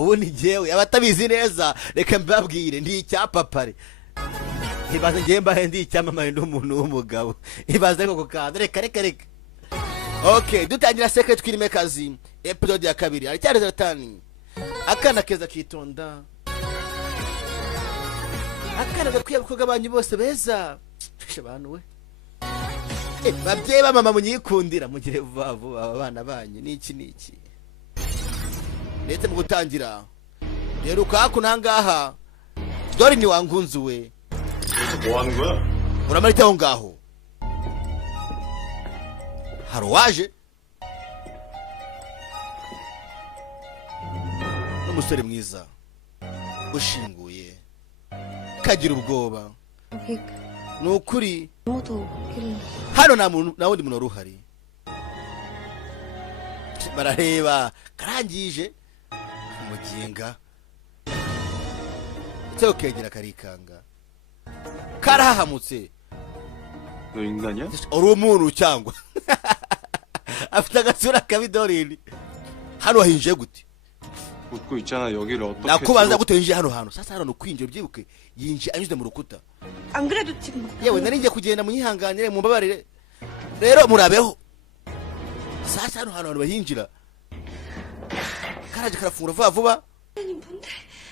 ubu ni jewe abatabizi neza reka mbabwire ndi icyapapare ibaze ngiye mbahe ndi icyamamare n'umuntu w'umugabo ibaze koko kandi reka okay dutangira secret filmmakers episode ya kabiri aracyari zatani akana keza kitonda akana gakwiye kuko abantu bose beza abantu we babyeyi ba mama munyikundira mugire vuba vuba abana banyu niki ndetse mu gutangira rero ukakunangaha dore ni wangunzuwe 뭐하는거야? uramarita aho ngaho harowaje n'umusore mwiza ushinguye kagira ubwoba nukuri hano na wundi muntu ruhari barareba karangije umuginga cyo kegera karikanga karahamutse 너 인간이야? uri umuntu cyangwa afite agasura kabidorini hano hinje gute 웃고 있잖아. 여기를 어떻게 nakubanza gute hinje hano hano sasa hano kwinjira byibuke yinje anyuze mu rukuta 안 그래도 지금 yewe nari ngiye kugenda munyihanganire mu mbabarire rero murabeho sasa hano hano bahinjira karaje karafungura vuba vuba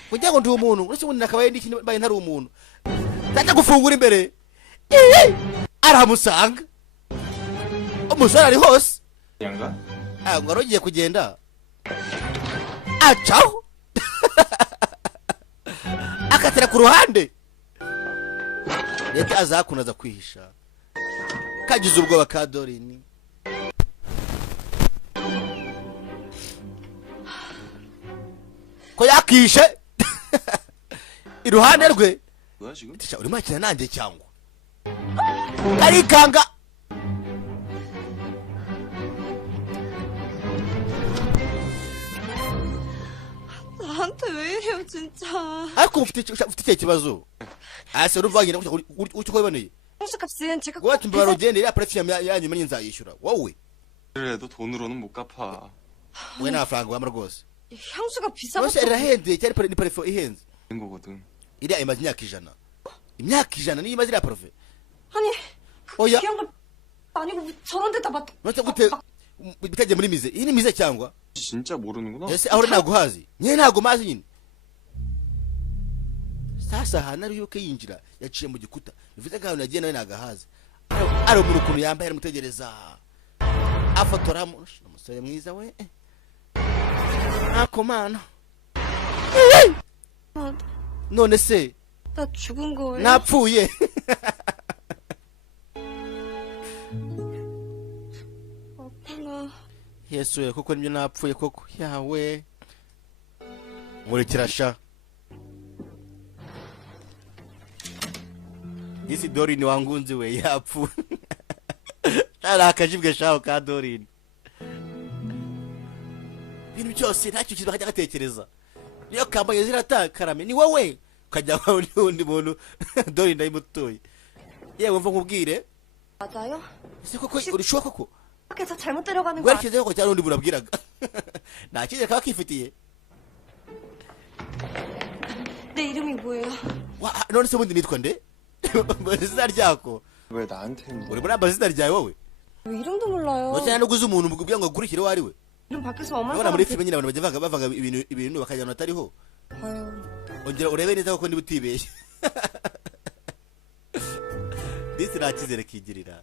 kugira ngo ndi umuntu uretse ubundi nakabaye ndi baye ntari umuntu ndaje gufungura imbere aramusanga umusore ari hose 양가? ngo arogiye kugenda acaho akatira ku ruhande leta azakunaza kwihisha kagize ubwoba ka dorini ko yakishe iruhande rwe 뭐야 지금? urimo akina nanjye cyangwa arikanga 나한테 왜 이래요 진짜. ariko ufite icyo kibazo ase ruvanye uko kwiboneye 향수값은 제가 ngo tumba barogende ya prefiam yanyu manye nzayishyura wowe 그래도 돈으로는 못 갚아. we na franga wamara rwose 향수가 비싸고 bose irahenze cyari ni parfum ihenze 된 거거든. iriya imaze imyaka ijana niyo imaze iriya parfum 아니 oya 귀한 걸 아니고 왜 저런 데다 맡아. none gute bitagiye muri mize iyi ni mize cyangwa 진짜 모르는구나. ese aho naguhazi nyine ntago mazi nyine sasa hana ari yuko yinjira yaciye mu gikuta bivuze ngaho nagiye nawe nagahazi ari umuntu ukuntu yambaye aramutegereza afotoramo umusore mwiza we nakomana none se 나 죽은 거예요? napfuye 아프나. yesu we koko nibyo napfuye koko yawe murekirasha isi dorini wangunzi we yapfu ari akajibwe shaho ka dorini ibintu byose ntacyo kintu akajya gatekereza niyo kambaye ziratakarame ni wowe ukajya aho n'undi muntu dorini ndayimutuye yewe mva nkubwire 맞아요? ese koko urishoka koko 밖에서 잘못 데려가는 거 werekezeho ko cyari undi burabwiraga nta kindi kaba kifitiye 내 이름이 뭐예요? none se ubundi nitwa nde izina ryako 왜 나한테 uri muri amazina ryawe wowe 왜 이름도 몰라요? none cyane nuguze umuntu kugira ngo akurikire uwo ari we 이름 바뀌어서 엄마 urabona muri filime nyine abantu bajya bavanga ibintu bakajyana atariho 아유 ongera urebe neza koko niba utibeshye ndetse nta cyizere kigirira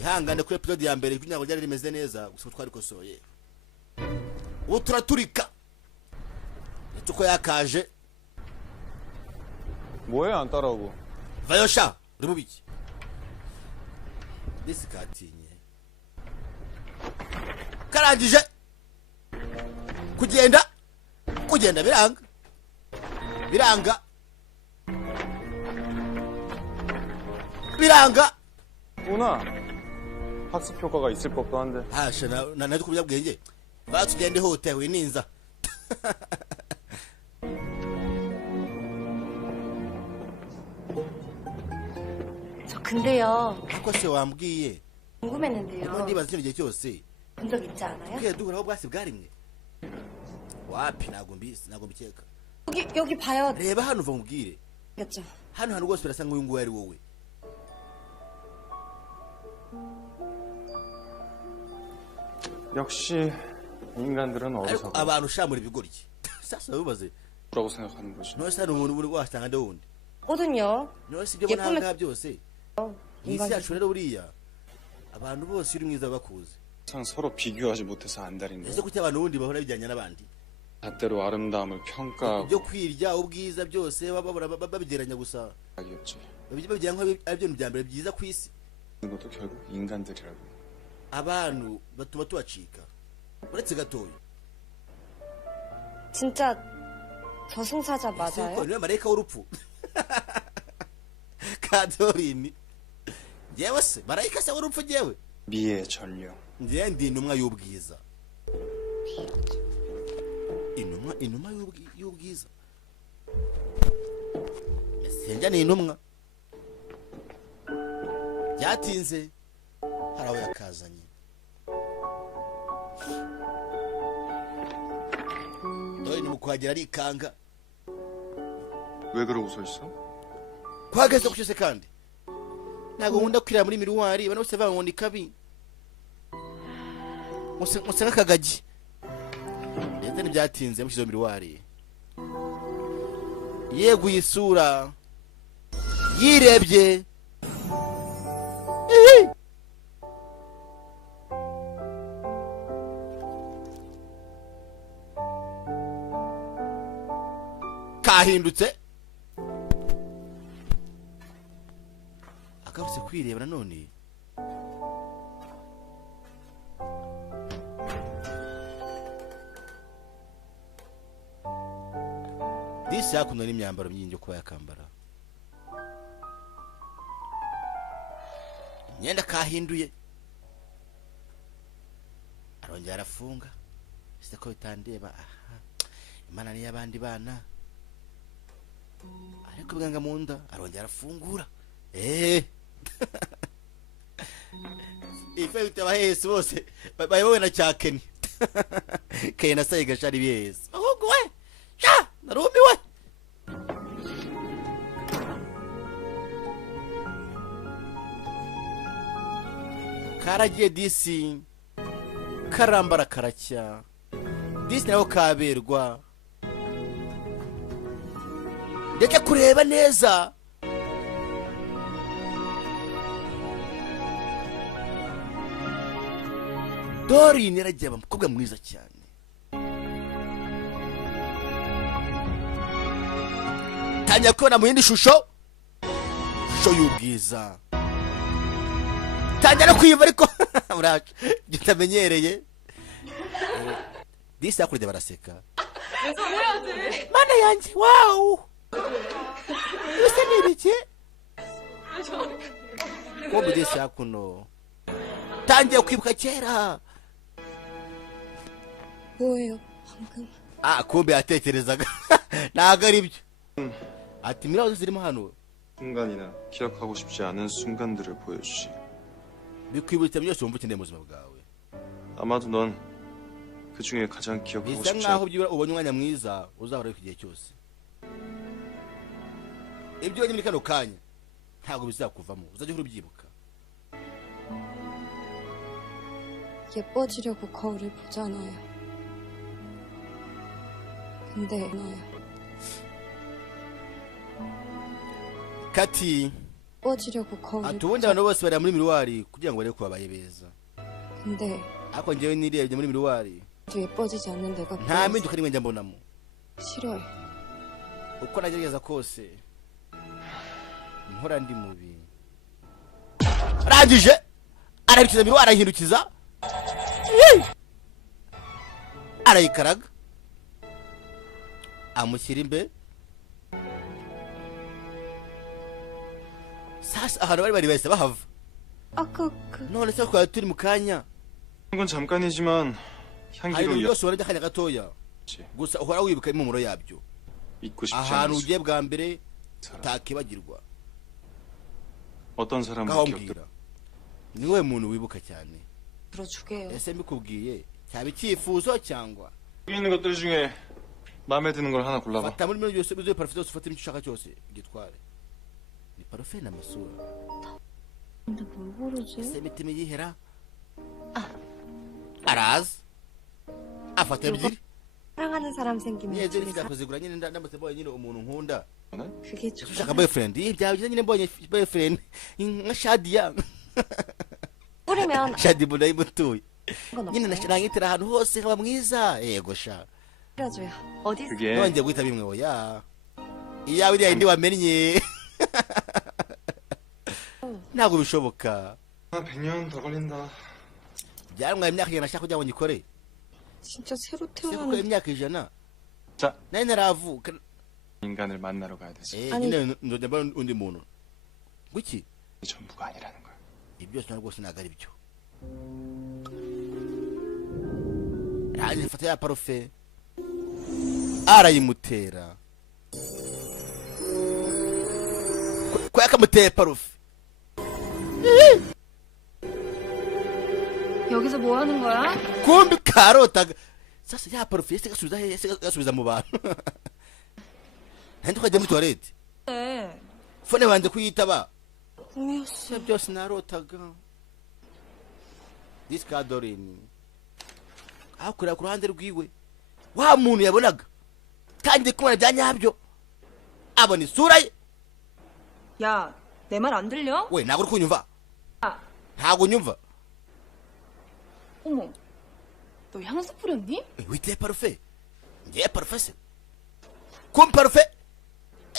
ihangane kuri episode ya mbere kugira ngo ryari rimeze neza gusa twarikosoye ubu turaturika ndetse uko yakaje 뭐해 안 따라오고. vayo sha uri mu biki ndetse katinye karangije kugenda biranga 구나. 학습 효과가 있을 법도 한데. hasha naje kubyabwenge batugende hote wininza 저 근데요 ako se wambwiye 궁금했는데요. ubundi baza kino gihe cyose 본 적 있지 않아요? 그게 누구라고 bwatsi bwarimwe wapi ntabwo mbikeka 여기 봐요. reba hano uva mubwire 겠죠. hano hantu rwose birasa nk'uyu nguyu ari wowe 역시 인간들은 ariko 어리석어. abantu ushamura ibigoryi sasa bibaze 라고 생각하는 거지. nose hari umuntu uri wasanga ndi wundi 거든요. nose ibyo 예쁘면- nta byose isi yacu rero buriya abantu bose uri mwiza bakuze 항상 서로 비교하지 못해서 안달인 ese 거야. kuki abantu ubundi bahora bijyanye n'abandi 잣대로 아름다움을 평가하고 ibyo kwirya ubwiza byose babigeranya gusa 이었지. babigira nk'aho ari byo bya mbere byiza ku isi 이것도 결국 인간들이라고. abantu batuma tubacika uretse gatoya 진짜 저승사자 맞아요? niwe marayika w'urupfu kadorini njyewe se marayika se w'urupfu njyewe 미의 전령. njyewe ndi intumwa y'ubwiza intumwa y'ubwiza senjya ni intumwa byatinze hari aho yakazanye dore ni mu kuhagera arikanga 왜 그러고 서 있어? kuhagaze kucyose kandi ntabwo nkunda kwirira muri miruwari bano bose bavuga ngo ni kabi musa nk'akagagi ndetse ntibyatinze mushyize mu miruwari yeguye isura yirebye kahindutse agarutse kwireba nanone disi yakunda n'imyambaro myinshi yo kuba yakambara imyenda kahinduye arongera arafunga ese ko bitandeba aha imana ni y'abandi bana ariko bwanga mu nda arongera arafungura ife bite abahesi bose bayobowe na cyakeni keye na sayi gashari bihesi ahubwo we sha narumiwe karagiye disi karambara karacya disi nawe kaberwa ndetse kureba neza Dorini yaragiye aba umukobwa mwiza cyane tangira kubona mu yindi shusho y'ubwiza tangira kwiva ariko muraje utamenyereye disi yakurya baraseka mana yanjye wawu bisa n'ibiki kumbe disi yakuno tangiye kwibuka kera 뭐예요 방금? kumbe yatekerezaga ntabwo ari byo ati mirazo zirimo hano 순간이나 기억하고 싶지 않은 순간들을 보여주지. bikwibutsa byose wumva ukeneye mu buzima bwawe 아마도 넌 그 중에 가장 기억하고 bisa 싶지 nkaho 않은 byibura ubonye umwanya mwiza uzahora ku gihe cyose ibyo ubonye muri kano kanya ntabwo bizakuvamo uzajya uhora ubyibuka 예뻐지려고 거울을 보잖아요. 근데 나요. kati 예뻐지려고 거울을 ati ubundi abantu bose bari muri miruwari kugira ngo barebe ko babaye beza 근데 ariko njyewe nirebye muri miruwari 저 예뻐지지 않는 내가 nta mpinduka n'imwe njya mbonamo 싫어요. uko nagerageza kose nkora ndi mubi arangije arahindukiza miruwari arahindukiza arayikaraga amushyira imbe sasa ahantu bari bahise bahava 아까 none se twari turi mu kanya 건 잠깐이지만 hari 향기로 ibintu byose ubona by'akanya gatoya 이었지. gusa uhora wibuka impumuro yabyo 잊고 싶지 ahantu 않은 ugiye bwa mbere 사람. utakibagirwa 어떤 사람을 ngaho 기억들 mbwira ni wowe muntu wibuka cyane 들어주게요. ese mbikubwiye cyaba icyifuzo cyangwa 여기 있는 것들 중에 마음에 드는 걸 하나 골라봐. fata muri byose uzuye parufe zose ufatemo icyo ushaka cyose gitware ni parufe n'amasura 근데 뭘 고르지? ese imitima yihera arazi afata ebyiri 사랑하는 사람 생기면 yeje 둘이 nifite kuzigura nyine ndamutse mbonye nyine umuntu nkunda 그게 ushaka 좋아. boyfriend byawe nyine mbonye boyfriend nka Shadia 뿌리면 Shadia mbona yimutuye 건 nyine 없어요. nashirangitira ahantu hose haba mwiza yego sha 뿌려줘요. 어디 그게 nongeye guhita bimwe oya iyawe iriya yindi wamennye ntabwo bishoboka 100년 더 걸린다. byarumwaye imyaka ijana nashaka kugira ngo nyikore 진짜 새로 se kuko 태어나는 imyaka ijana 자, nari ntaravuka 인간을 만나러 가야 되지. 아니. nyine nzajya mbona undi muntu guki 이게 전부가 아니라는 거야. ibi byose ntabwo rwose ntabwo ari byo yaje fata ya parufe arayimutera ko yakamuteye parufe 여기서 뭐 하는 거야? kumbi karotaga sasa ya parufe yese gasubiza he yese gasubiza mu bantu nandi twajya muri toilette 네. fone banze kuyitaba 꿈이었어. se byose narotaga diskadorini akurira ku ruhande rwiwe wa muntu yabonaga kandi kumana bya nyabyo abona isura ye 야, 내 말 안 들려? we ntabwo uri kunyumva 아, ntabwo unyumva 어머. 너 향수 뿌렸니? witeye parufe ngiye parufe se kumbi parufe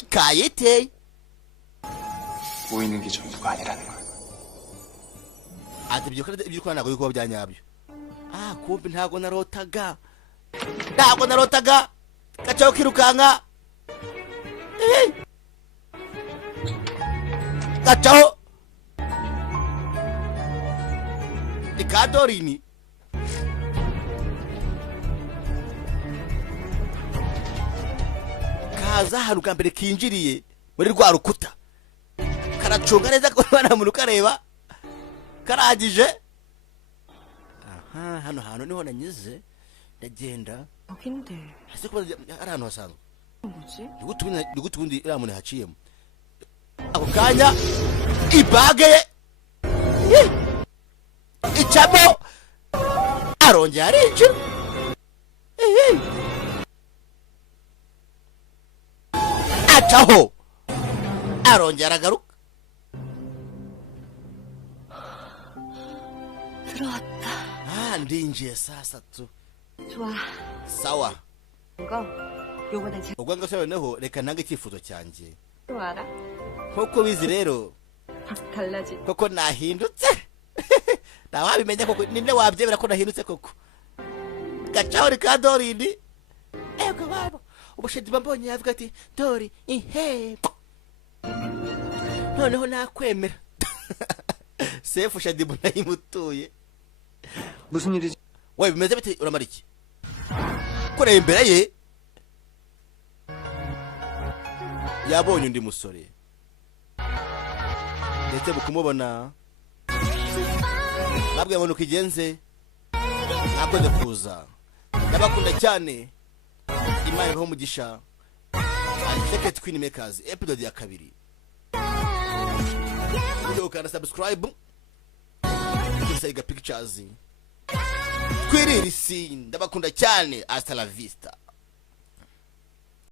kayiteye 보이는 게 전부가 아니라는 거야. ati ibyo ukora ntabwo biri kuba bya nyabyo kumbi ntabwo narotaga gacaho kirukanka gacaho ikadorini kaza ahantu bwa mbere kinjiriye muri rwa rukuta karacunga neza ko nta muntu ukareba karagije aha hano hantu niho nanyuze ndagenda 여긴데. hasi kuba ari ahantu hasanzwe 뭐지? nigute ubundi iriya muntu haciyemo ako kanya ibage ye icamo arongera arinjira acaho arongera aragaruka 들어왔다. ndinjiye saa satu 좋아. sawa 이거 요번엔 제가 ubwo ngase noneho reka nange icyifuzo cyanjye 또 알아? nkuko bizi rero 확 달라진. koko nahindutse ntawabimenya koko ninde wabyemera ko nahindutse koko gacaho rika dorini ego babo ubushedi mbonye yavuga ati dori ihe noneho nakwemera sefu shadi munayimutuye 무슨 일이지? we bimeze bite uramara iki kureba imbere ye yabonye undi musore ndetse mu kumubona babwiye ngo nukigenze nakoze kuza ndabakunda cyane imana ibaho umugisha 𝑠𝑒𝑐𝑟𝑒𝑡 Queen Makers episode ya 2 ukanda subscribe 𝑠𝑒𝑐𝑟𝑒𝑡 Pictures twirira isi ndabakunda cyane hasta la vista.